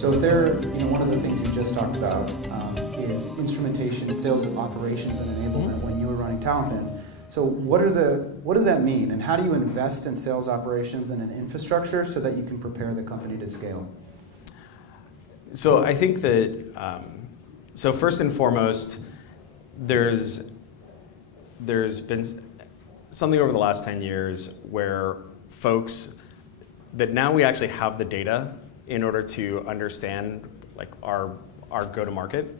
So if they're, one of the things you just talked about is instrumentation, sales operations, and enablement when you were running Talented. So what does that mean, and how do you invest in sales operations and in infrastructure so that you can prepare the company to scale? So I think that, so first and foremost, there's been something over the last 10 years where folks, that now we actually have the data in order to understand like our go-to-market.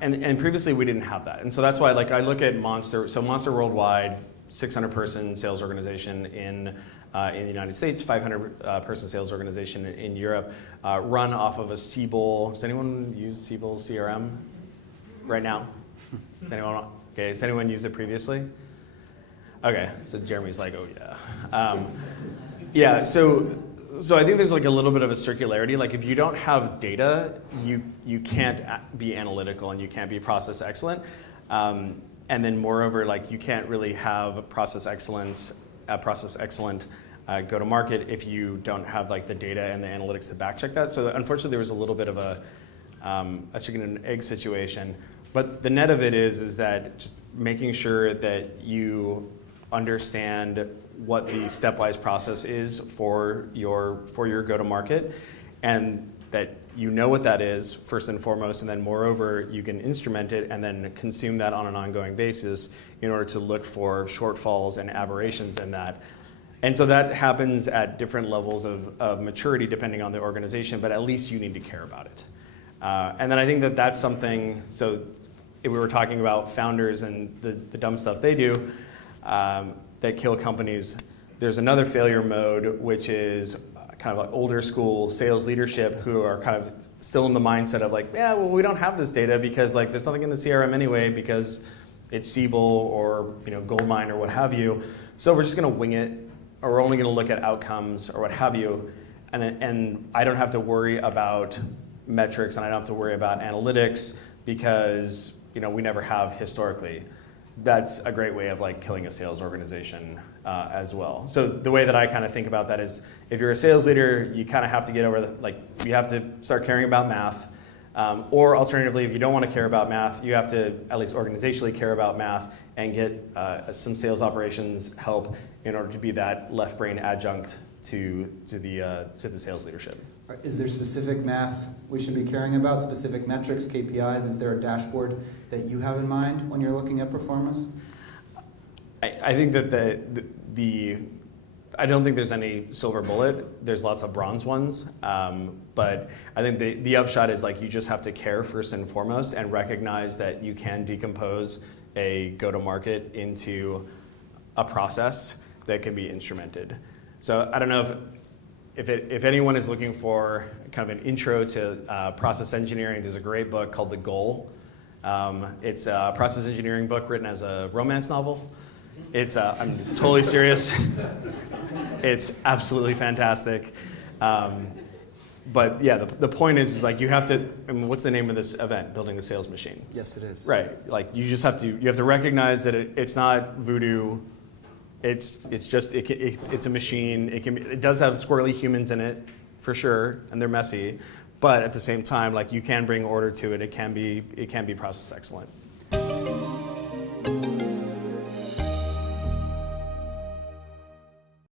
And previously we didn't have that. And so that's why I look at Monster. So Monster Worldwide, 600-person sales organization in the United States, 500-person sales organization in Europe, run off of a Siebel. Does anyone use Siebel CRM right now? Has anyone used it previously? Okay, so Jeremy's like, oh yeah. Yeah, so I think there's like a little bit of a circularity. Like if you don't have data, you can't be analytical and you can't be process excellent. And then moreover, like you can't really have process excellent go-to-market if you don't have like the data and the analytics to back check that. So unfortunately, there was a little bit of a chicken and egg situation. But the net of it is that just making sure that you understand what the stepwise process is for your go-to-market, and that you know what that is first and foremost, and then moreover you can instrument it and then consume that on an ongoing basis in order to look for shortfalls and aberrations in that. And so that happens at different levels of maturity depending on the organization, but at least you need to care about it. And then I think that that's something, so if we were talking about founders and the dumb stuff they do, that kill companies. There's another failure mode, which is kind of like older school sales leadership who are kind of still in the mindset of like, yeah, well, we don't have this data because like there's nothing in the CRM anyway because it's Siebel or Goldmine or what have you. So we're just going to wing it, or we're only going to look at outcomes or what have you, and I don't have to worry about metrics and I don't have to worry about analytics because we never have historically. That's a great way of like killing a sales organization as well. So the way that I kind of think about that is if you're a sales leader, you kind of have to get over you have to start caring about math. Or alternatively, if you don't want to care about math, you have to at least organizationally care about math and get some sales operations help in order to be that left brain adjunct to the sales leadership. Is there specific math we should be caring about, specific metrics, KPIs? Is there a dashboard that you have in mind when you're looking at performance? I think that I don't think there's any silver bullet. There's lots of bronze ones. But I think the upshot is like you just have to care first and foremost and recognize that you can decompose a go-to-market into a process that can be instrumented. So I don't know if anyone is looking for kind of an intro to process engineering, there's a great book called The Goal. It's a process engineering book written as a romance novel. It's I'm totally serious. It's absolutely fantastic. But yeah, the point is like you have to. I mean, what's the name of this event? Building the Sales Machine. Yes, it is. Right. Like you just have to recognize that it's not voodoo. It's a machine. It does have squirrely humans in it, for sure, and they're messy. But at the same time, like you can bring order to it. It can be process excellent.